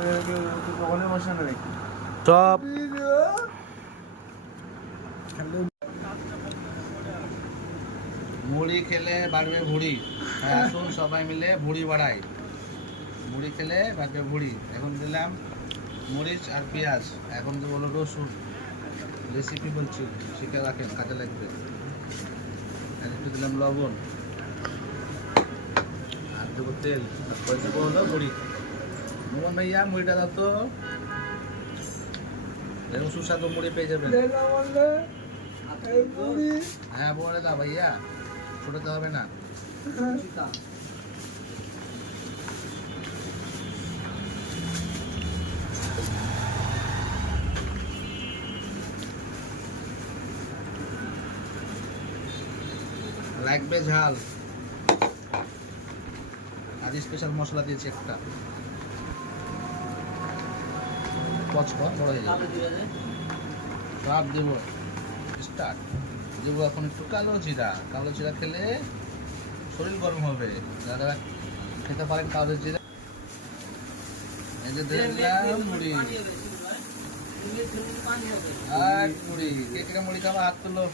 দোকানে বসে না নাকি? চপ মুড়ি খেলে বাড়বে ভুড়ি। হ্যাঁ, আসুন সবাই মিলে ভুড়ি বাড়াই। মুড়ি খেলে বাড়বে ভুড়ি। এখন দিলাম মরিচ আর পেঁয়াজ, এখন দেবো হলো রসুন। রেসিপি বলছি, শিখে রাখেন, কাজে লাগবে। আর একটু দিলাম লবণ, আর দেবো তেল, তারপরে দেবো হলো মুড়ি। মোহন ভাইয়া মুড়িটা দাও তো, এরকম সুস্বাদু মুড়ি পেয়ে যাবেন। হ্যাঁ বলে দাও ভাইয়া, ছোটাতে হবে না। লাগবে ঝাল, আজ স্পেশাল মশলা দিয়েছি একটা। পচকা বড় হয়ে যাবে, সব দেবো। স্টার্ট দেবো এখন একটু কালো জিরা। কালো জিরা খেলে শরীর গরম হবে, যারা খেতে পারেন কালো জিরা। এই যে দিলাম মুড়ি আর মুড়ি। কে কে মুড়ি খাবো হাত তুলো।